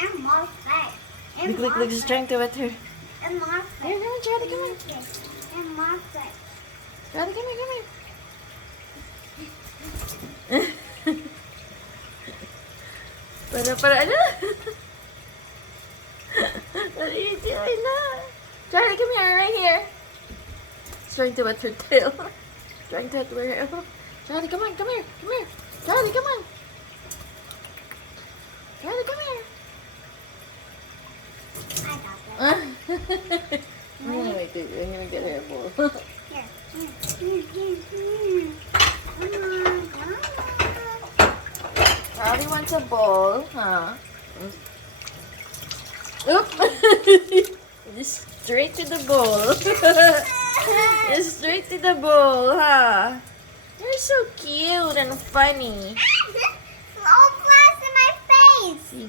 And more fat. And Look, more he's fat. trying to wet her. And more fat. Here, come on, Charlie, come on. And more fat. Charlie, come here. Para, ano? What are you doing now? Charlie, come here, right here. He's trying to wet her tail. Trying to wet her hair. Charlie, come on, come here. Charlie, come on. Charlie, come here. I got that. I'm gonna wait, I'm gonna get her a bowl. Here. Come on. Charlie wants a bowl, huh? Oop! Just straight to the bowl. Just straight to the bowl, huh? You're so cute and funny. Slow